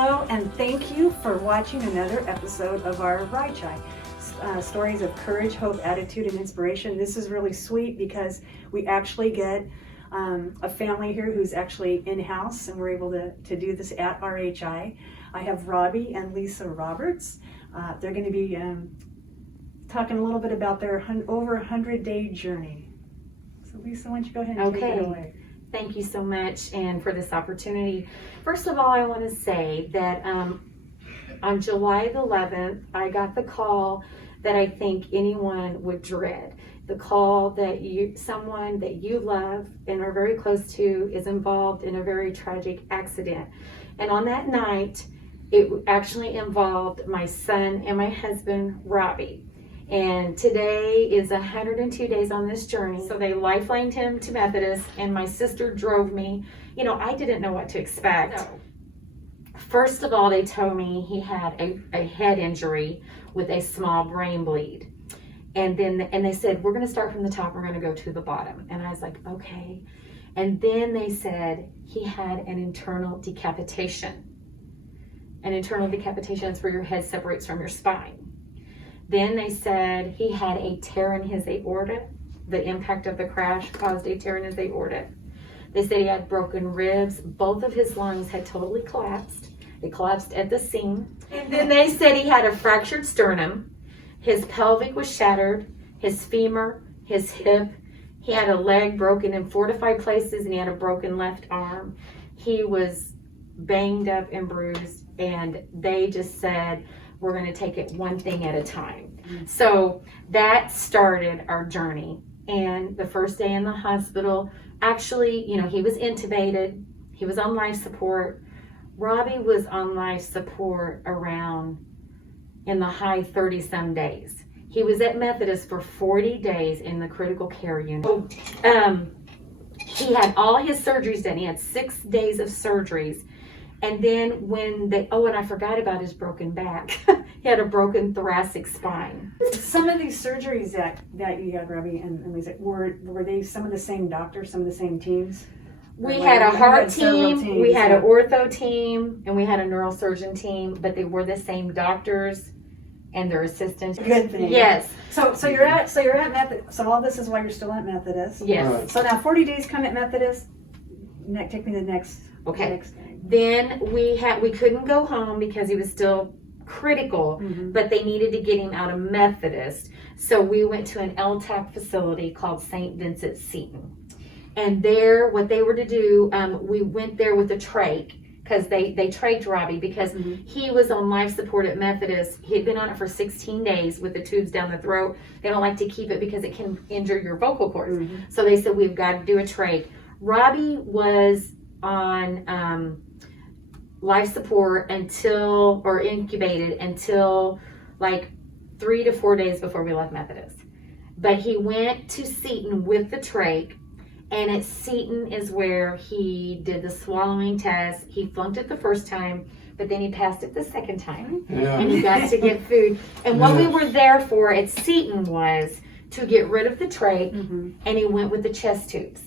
Hello, and thank you for watching another episode of our RHI. Stories of courage, hope, attitude, and inspiration. This is really sweet because we actually get a family here who's actually in-house, and we're able to do this at RHI. I have Robbie and Lisa Roberts. They're going to be talking a little bit about their over 100-day journey. So Lisa, why don't you go ahead and take it away. Thank you so much and for this opportunity. First of all, I want to say that on July the 11th, I got the call that I think anyone would dread. The call that someone that you love and are very close to is involved in a very tragic accident. And on that night, it actually involved my son and my husband, Robbie. And today is 102 days on this journey. So they lifelined him to Methodist, and my sister drove me. You know, I didn't know what to expect. No. First of all, they told me he had a head injury with a small brain bleed. And they said, we're going to start from the top, we're going to go to the bottom. And I was like, okay. And then they said he had an internal decapitation. An internal decapitation is where your head separates from your spine. Then they said he had a tear in his aorta. The impact of the crash caused a tear in his aorta. They said he had broken ribs. Both of his lungs had totally collapsed. They collapsed at the seam. And then they said he had a fractured sternum. His pelvic was shattered. His femur, his hip. He had a leg broken in 4 to 5 places, and he had a broken left arm. He was banged up and bruised, and they just said, we're going to take it one thing at a time. So that started our journey. And the first day in the hospital, actually, you know, he was intubated. He was on life support. Robbie was on life support around in the high 30-some days. He was at Methodist for 40 days in the critical care unit. He had all his surgeries done. He had 6 days of surgeries. And then and I forgot about his broken back. He had a broken thoracic spine. Some of these surgeries that you had, Robbie and Lisa, were they some of the same doctors, some of the same teams? We had a heart team, we had an ortho team, and we had a neurosurgeon team, but they were the same doctors and their assistants. Good thing. Yes. So you're at Methodist. So all this is why you're still at Methodist. Yes. Right. So now 40 days come at Methodist. Take me to the next. Okay. Next thing. Then we couldn't go home because he was still critical, but they needed to get him out of Methodist. So we went to an LTAC facility called St. Vincent Seton. And there, what they were to do, we went there with a trach, because they trached Robbie because he was on life support at Methodist. He had been on it for 16 days with the tubes down the throat. They don't like to keep it because it can injure your vocal cords. So they said, we've got to do a trach. Robbie was on life support incubated until like 3 to 4 days before we left Methodist. But he went to Seton with the trach. And at Seton is where he did the swallowing test. He flunked it the first time, but then he passed it the second time. Yeah. And he got to get food. And what we were there for at Seton was to get rid of the trach, and he went with the chest tubes.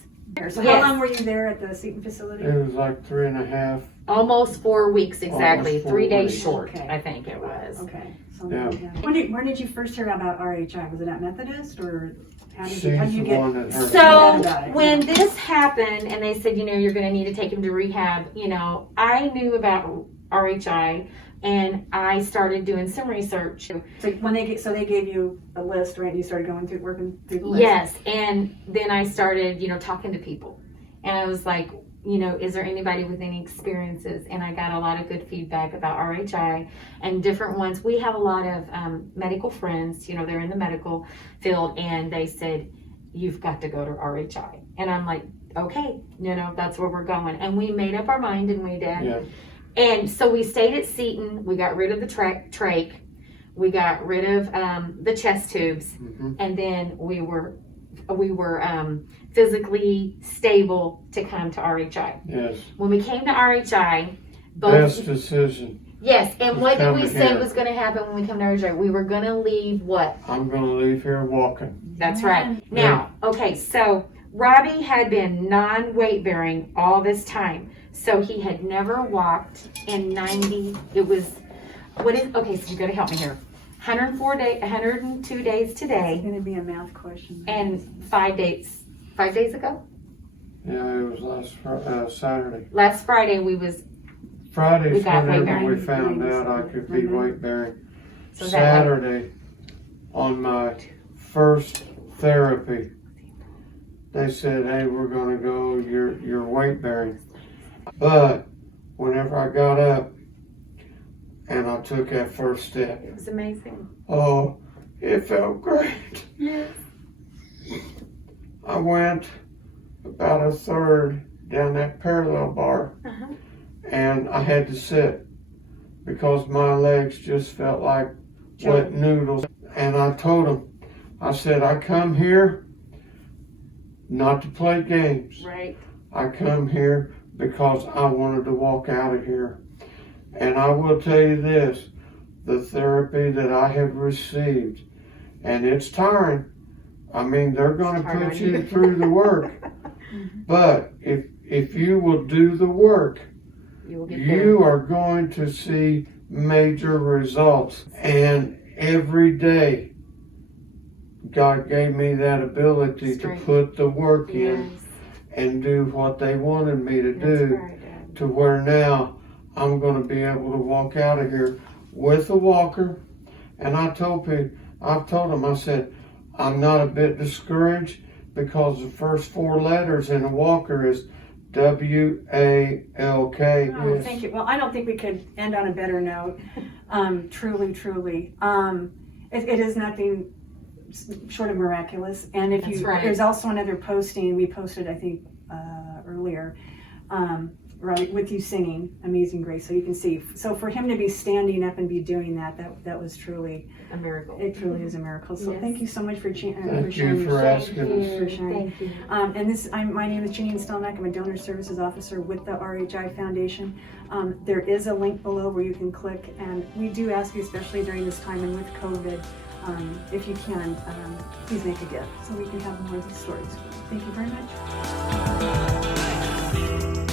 So how long were you there at the Seton facility? It was like 3.5. Almost 4 weeks exactly. Almost 4 3 days weeks. short, Okay. I think it was. Okay. So, yeah. When did you first hear about RHI? Was it at Methodist, or how did you get? So when this happened and they said, you know, you're going to need to take him to rehab, you know, I knew about RHI and I started doing some research. So they gave you a list, right? You started working through the list. Yes, and then I started, you know, talking to people, and I was like, you know, is there anybody with any experiences? And I got a lot of good feedback about RHI and different ones. We have a lot of medical friends, you know, they're in the medical field, and they said, you've got to go to RHI. And I'm like, okay, you know, that's where we're going. And we made up our mind, and we did. Yeah. And so we stayed at Seton. We got rid of the trach. We got rid of the chest tubes. And then we were physically stable to come to RHI. Yes. When we came to RHI, best decision. Yes, and what did we say was going to happen when we come to RHI? We were going to leave what? I'm going to leave here walking. That's right. Now, okay, so Robbie had been non-weight bearing all this time. So he had never walked in 90, it was, okay, so you gotta help me here. 102 days It's today, going to be a math question. and 5 days ago? Yeah, it was Saturday. Last Friday, we Friday's got weight whenever we bearing. found out I could be Mhm. weight bearing. So is that like- Saturday, on my first therapy, they said, "Hey, we're gonna go. You're weight bearing." But whenever I got up and I took that first step, it was amazing. oh, it felt great. Yes. I went about a third down that parallel bar, Uh-huh. and I had to sit because my legs just felt like wet noodles. And I told him, I said, I come here not to play games. Right. I come here because I wanted to walk out of here. And I will tell you this, the therapy that I have received, and it's tiring. I mean, they're going to put you through the work. But if you will do the work, You will get you are going to see major results. And every day, God gave me that ability Strength. to put the work there. in and do what they wanted me to That's do, right, Dad. to where now I'm going to be able to walk out of here with a walker. And I've told them, I said, I'm not a bit discouraged because the first 4 letters in a walker is WALK. Oh, thank you. Well, I don't think we could end on a better note. Truly. It is nothing short of miraculous. And if That's you, right. there's also another posting we posted, I think, earlier, right, with you singing Amazing Grace, so you can see. So for him to be standing up and be doing that was truly, A miracle. it truly is a miracle. So Yes. thank you so much for sharing. Thank you for asking us. For sharing. Thank you. And my name is Janine Stelmack. I'm a Donor Services Officer with the RHI Foundation. There is a link below where you can click, and we do ask you, especially during this time and with COVID, if you can, please make a gift so we can have more of these stories. Thank you very much.